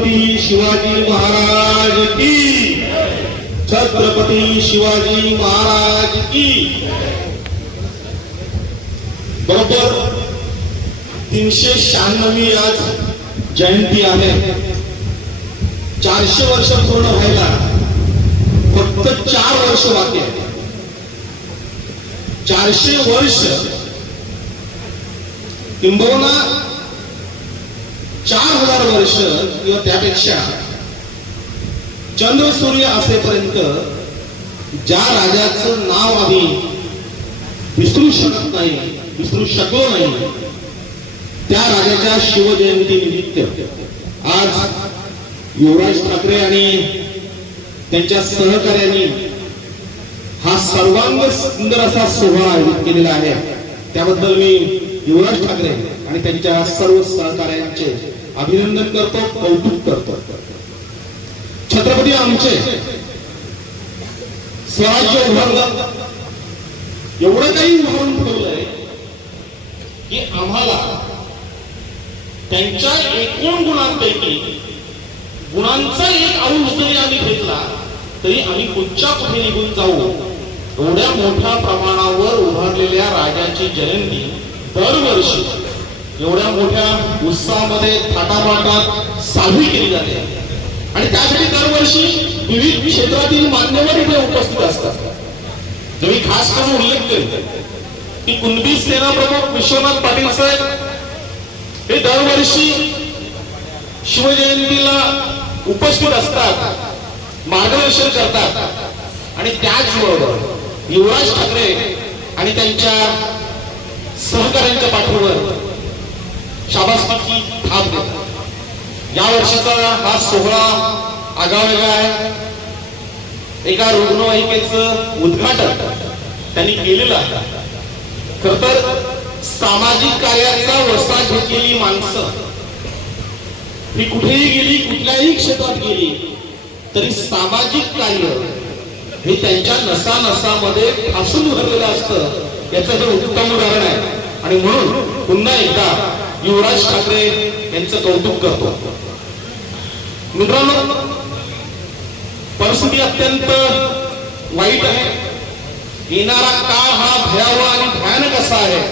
छत्रपती शिवाजी महाराज की, छत्रपती शिवाजी महाराज की। बरोबर 396वी आज जयंती आहे। 400 वर्ष पूर्ण व्हायला फक्त 4 वर्ष बाकी आहेत। 400 वर्ष किंबहुना 4000 वर्ष किंवा त्यापेक्षा चंद्र सूर्य असेपर्यंत ज्या राजाचं नाव आम्ही विसरू शकत नाही, विसरू शकलो नाही, त्या राजाच्या शिवजयंती निमित्त आज युवराज ठाकरे आणि त्यांच्या सहकार्यांनी हा सर्वांग सुंदर असा सोहळा आयोजित केलेला आहे। त्याबद्दल मी युवराज ठाकरे आणि त्यांच्या सर्व सहकार्यांचे अभिनंदन करतो, कौतुक करतो। छत्रपती आमचे स्वराज्य उभारलं, एवढं काही उभारून ठेवलंय की आम्हाला त्यांच्या एकूण गुणांपैकी गुणांचा एक अंश जरी आम्ही घेतला तरी आम्ही कुठच्या कुठे निघून जाऊ। एवढ्या मोठ्या प्रमाणावर उभारलेल्या राजाची जयंती दरवर्षी एवढ्या मोठ्या उत्साहामध्ये थाटामाटात साजरी केली जाते आणि त्यासाठी दरवर्षी विविध क्षेत्रातील मान्यवर इथे उपस्थित असतात। मी खास करून उल्लेख केला की कुणबी सेना प्रमुख विश्वनाथ पाटील साहेब हे दरवर्षी शिवजयंतीला उपस्थित असतात, मार्गदर्शन करतात आणि त्याचबरोबर युवराज ठाकरे आणि त्यांच्या सहकार्यांच्या पाठीवर शाबासकीची थाप देतात। या वर्षीचा हा सोहळा आगळावेगळा आहे। एका रुग्णवाहिकेचं उद्घाटन त्यांनी केलेलं आहे। खरं तर सामाजिक कार्याचा वसा घेतलेली माणसं ही कुठेही गेली, कुठल्याही क्षेत्रात गेली तरी सामाजिक कार्य हे त्यांच्या नसानसामध्ये ठासून उरलेलं असतं, याचं हे उत्तम उदाहरण आहे। आणि म्हणून पुन्हा एकदा युवराज ठाकरे यांचं कौतुक करतो। मित्रांनो, परिस्थिती अत्यंत वाईट आहे। येणारा काळ हा भयावह आणि भयानक असा आहे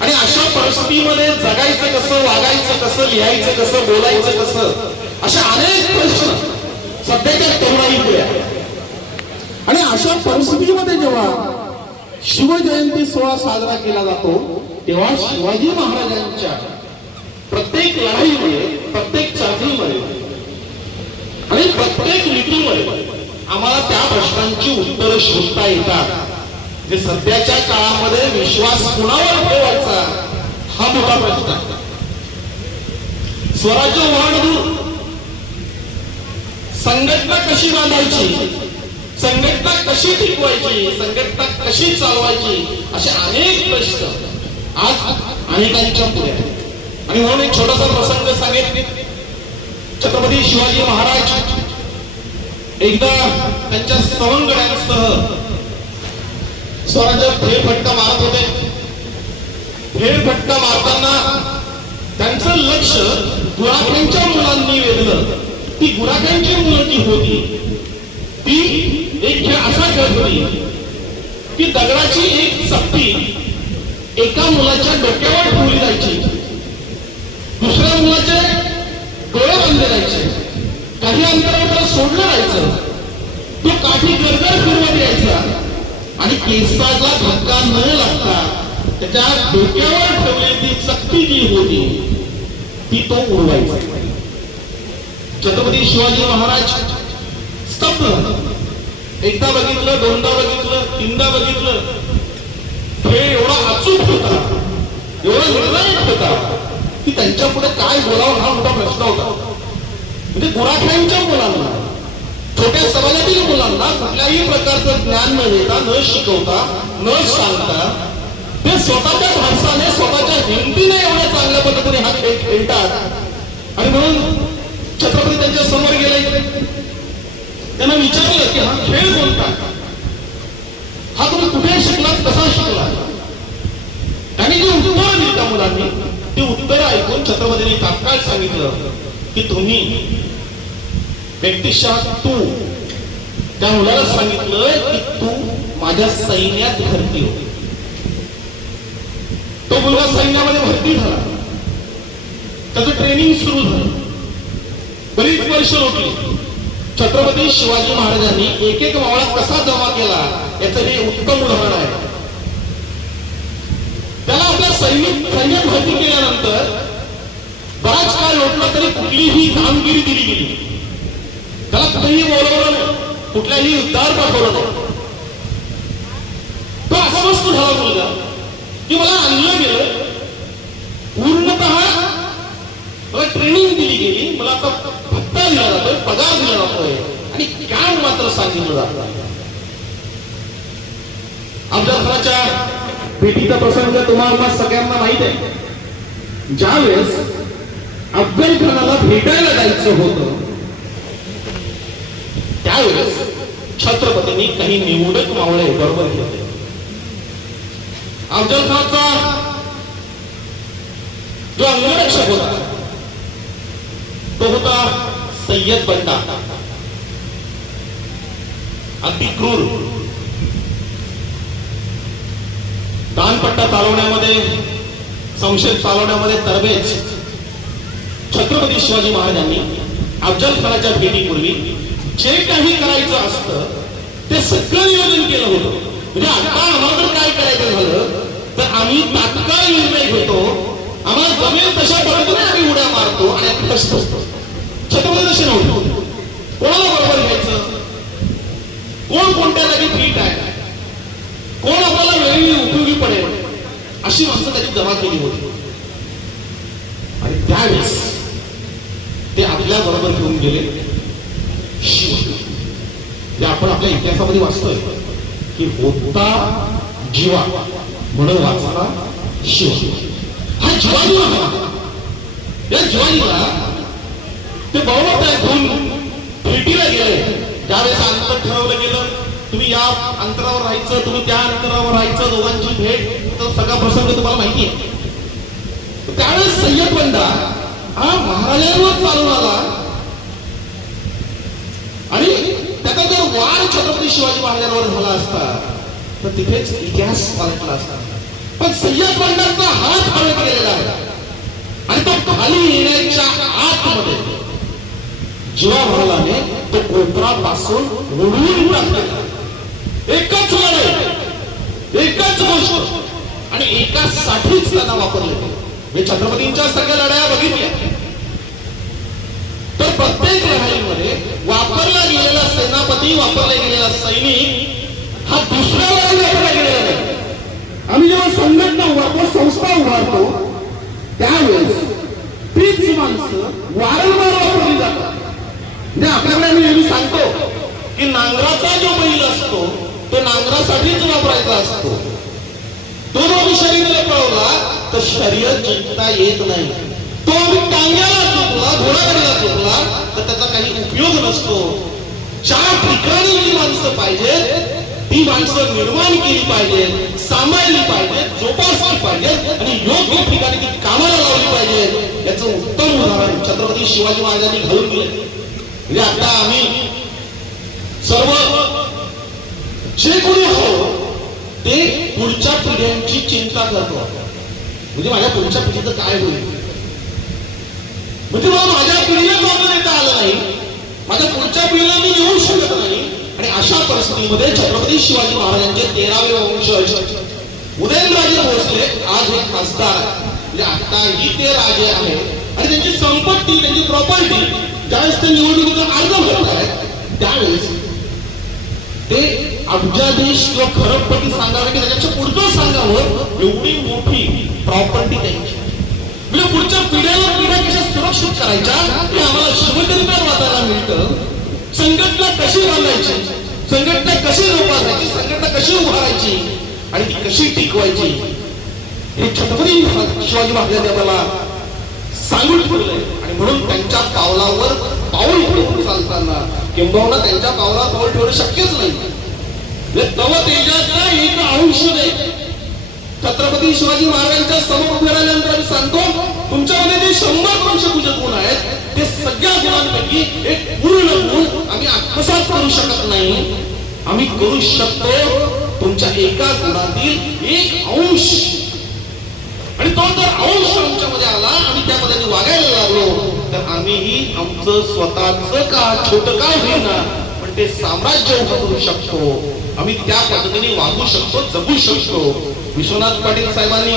आणि अशा परिस्थितीमध्ये जगायचं कसं, वागायचं कसं, लिहायचं कसं, बोलायचं कसं, अशा अनेक प्रश्न सध्याच्या तरुणाईपुढे आहेत। आणि अशा परिस्थितीमध्ये जेव्हा शिवजयंती सोहळा साजरा केला जातो तेव्हा शिवाजी महाराजांच्या प्रत्येक लढाईमध्ये, प्रत्येक चाचणीमध्ये आणि प्रत्येक नीतीमध्ये आम्हाला त्या प्रश्नांची उत्तरं शोधता येतात। जे सध्याच्या काळामध्ये विश्वास कुणावर ठेवायचा हा मोठा प्रश्न आहे। स्वराज्य उभारण्यातून संघटना कशी बांधायची, संघटना कशी टिकवायची, संघटना कशी चालवायची, असे अनेक प्रश्न आज अनेकांच्या पुढे आहेत। आणि म्हणून एक छोटासा प्रसंग सांगेन। छत्रपती शिवाजी महाराज एकदा त्यांच्या सवंगड्यांसह स्वराज्यात फेरफटका मारत होते। फेरफटका मारताना त्यांचं लक्ष गुराख्यांच्या मुलांनी वेधलं। ती गुराख्यांची मुलं जी होती ती एक खेळ असा खेळत होती की दगडाची एक चपटी एका मुलाच्या डोक्यावर ठेवली जायची, दुसऱ्या मुलाचे डोळे बांधले जायचे, काही अंतरावर त्याला सोडलं जायचं, तो काठी गरगर फिरवत यायचा आणि केसाला धक्का न लागता त्याच्या डोक्यावर ठेवलेली ती चकती जी होती ती तो उडवायचा। छत्रपती शिवाजी महाराज स्तब्ध झाले। एकदा बघितलं, दोनदा बघितलं, तीनदा बघितलं, खेळ एवढा अचूक होता, एवढा निर्णायक होता की त्यांच्या पुढे काय बोलावं हा मोठा प्रश्न होता। म्हणजे गुराख्यांच्या मुलांना, छोट्या समाजातील मुलांना कुठल्याही प्रकारचं ज्ञान न देता, न शिकवता, न सांगता ते स्वतःच्या भाषाने, स्वतःच्या हिमतीने एवढ्या चांगल्या पद्धतीने हा खेळ खेळतात। आणि म्हणून छत्रपती त्यांच्या समोर गेले, त्यांना विचारलं की हा खेळ कोणता, हा तुम्ही कुठे शिकलात, कसा शिकला? त्यांनी जी उत्तरं दिली त्या मुलांनी ती उत्तरं ऐकून छत्रपतींनी तात्काळ सांगितलं की तुम्ही व्यक्तिशः तू त्या मुलाला सांगितलं की तू माझ्या सैन्यात भरती हो. तो मुलगा सैन्यामध्ये भरती झाला, त्याचं ट्रेनिंग सुरू झालं, बरीच वर्ष रोखली. छत्रपती शिवाजी महाराजांनी एक एक मावळा कसा जमा केला याचं हे उत्तम उदाहरण आहे. त्याला आपल्या सैन्यात भरती केल्यानंतर बराच काळ लोटला तरी कुठलीही कामगिरी दिली गेली. त्याला कुठेही बोलवलं नाही, कुठल्याही युद्धावर पाठवलं नाही. तो अस्वस्थ झाला मुलगा की मला आणलं गेलं, पूर्णतः मला ट्रेनिंग दिली गेली, मला आता भत्ता दिला जातोय, पगार दिला जातोय आणि काम मात्र सांगितलं जात नाही. अफजल खानाच्या भेटीचा प्रसंग तुम्हाला सगळ्यांना माहित आहे. ज्यावेळेस अफजल खानाला भेटायला जायचं होतं त्यावेळेस छत्रपतींनी काही निवडक मावळे बरोबर घेतले. अफजल खानचा जो अंगरक्षक होता तो होता सय्यद बंडा. अगदी क्रूर, दानपट्टा चालवण्यामध्ये, संशय चालवण्यामध्ये तरबेज. छत्रपती शिवाजी महाराजांनी अफजल खानाच्या भेटीपूर्वी जे काही करायचं असतं ते सगळं नियोजन केलं होतं. म्हणजे आता आम्हाला जर काय करायचं झालं तर आम्ही तात्काळ निर्णय घेतो, आम्हाला जमेल तशा पद्धतीने आम्ही उड्या मारतो आणि आम्ही फसतो. छत्रपती तसे नव्हते. कोणाला बरोबर घ्यायचं, कोण कोणत्या जागी फिट आहे, कोण आपल्याला वेळी उपयोगी पडेल अशी माणसं त्यांनी जमा केली होती. आणि त्यावेळेस ते आपल्या बरोबर घेऊन गेले शिव. जे आपण आपल्या इतिहासामध्ये वाचतोय की होता जीवा म्हणून वाचला शिव. हा जिवाजी होता. या जिवाजीला ते बरोबर त्या घेऊन भेटीला गेले. ज्यावेळेस अंतर ठरवलं गेलं, तुम्ही या अंतरावर राहायचं, तुम्ही त्या अंतरावर राहायचं, दोघांची भेट, तो सगळा प्रसंग तुम्हाला माहिती आहे. त्यावेळेस सय्यद बंडा हा महाराजांवर चालून आला आणि त्याचा जर वार छत्रपती शिवाजी महाराजांवर झाला असता तर तिथेच इतिहास पालटला असता. पण सय्यद बंडाचा हात हवेत गेलेला आहे आणि तो खाली येण्याच्या आतमध्ये जीवा महाराजाने तो कोपरापासून उडवून टाकलेला. एकच लढाई, एकच गोष्ट आणि एकासाठीच त्यांना वापरले. मी छत्रपतींच्या सगळ्या लढाया बघितल्या तर प्रत्येक लढाईमध्ये वापरला गेलेला सेनापती, वापरला गेलेला सैनिक हा दुसऱ्या लढाई वापरला गेलेला नाही. आम्ही जेव्हा संघटना उभारतो, संस्था उभारतो त्यावेळेस तीच माणसं वारंवार वापरली जातात. म्हणजे आपल्याकडे मी नेहमी सांगतो की नांगराचा जो बैल असतो तो नांगरासाठीच वापरायचा असतो. तो जर शरीराला पळवला तर शर्यत जिंकता येत नाही. तो टांग्याला चुकला, घोडागाडीला चुकला तर त्याचा काही उपयोग नसतो. ज्या ठिकाणी जी माणसं पाहिजेत ती माणसं निर्माण केली पाहिजेत, सांभाळली पाहिजेत, जोपासली पाहिजेत आणि योग्य ठिकाणी ती कामाला लावली पाहिजेत. याचं उत्तम उदाहरण छत्रपती शिवाजी महाराजांनी घालून दिले. म्हणजे आता आम्ही सर्व जे कोणी आहोत ते पुढच्या पिढ्यांची चिंता करतो. म्हणजे माझ्या पुढच्या पिढीचं काय होईल, म्हणजे मला माझ्या पिढीला जॉब देता आलं नाही, माझ्या पुढच्या पिढीला मी येऊ शकत नाही. आणि अशा परिस्थितीमध्ये छत्रपती शिवाजी महाराजांचे 13वे वंशज उदयनराजे भोसले आज हे खासदार, म्हणजे आताही ते राजे आहेत आणि त्यांची संपत्ती, त्यांची प्रॉपर्टी ज्यावेळेस ते निवडणुकीचा अर्ज भरत आहेत त्यावेळेस ते अब्जाधीश किंवा खरबपती सांगावे की त्याच्याच्या पुढचं सांगावं एवढी मोठी प्रॉपर्टी त्यांची. म्हणजे पुढच्या पिढ्या कशा सुरक्षित करायच्या हे आम्हाला शिवचरित्रात वाचायला मिळतं. संघटना कशी बांधायची, संघटना कशी जोपासायची, संघटना कशी उभारायची आणि ती कशी टिकवायची हे छत्रपती शिवाजी महाराजांनी आम्हाला सांगून ठेवलंय. आणि म्हणून त्यांच्या पावलावर पाऊल ठेवून चालताना किंबहुना त्यांच्या पावलावर पाऊल ठेवणं शक्यच नाही. तव तेजाचा एक अंश दे. छत्रपती शिवाजी महाराजांच्या समोर उभे राहिल्यानंतर आम्ही सांगतो तुमच्यामध्ये जे 100 पंचभूषक गुण आहेत ते सगळ्या गुणांपैकी एक पूर्ण गुण आम्ही आत्मसात करू शकत नाही. आम्ही करू शकतो तुमच्या एका गुणातील एक अंश. आणि तो जर अंश आमच्यामध्ये आला, आम्ही त्या पद्धतीने वागायला लागलो, तर आम्हीही आमचं स्वतःच का छोटं का होईना पण ते साम्राज्य उभं करू शकतो. आम्ही त्या पद्धतीने वागू शकतो, जगू शकतो. विश्वनाथ पाटील साहेबांनी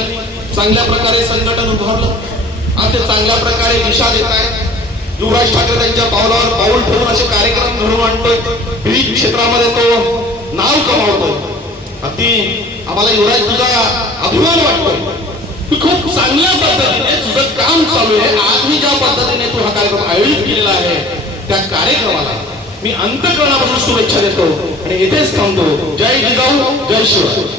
चांगल्या प्रकारे संघटन उभारलं आणि ते चांगल्या प्रकारे दिशा देत आहेत. युवराज ठाकरे त्यांच्या पावलावर पाऊल ठेवून असे कार्यक्रम घडवून आणतोय. विविध क्षेत्रामध्ये तो नाव कमावतोय. अगदी आम्हाला युवराज तुझा अभिमान वाटतोय. तू खूप चांगल्या पद्धतीने तुझं काम चालू आहे. आज मी ज्या पद्धतीने तू हा कार्यक्रम आयोजित केलेला आहे त्या कार्यक्रमाला मी अंतःकरणापासून शुभेच्छा देतो आणि येथेच थांबतो. जय जिजाऊ, जय शिवराय.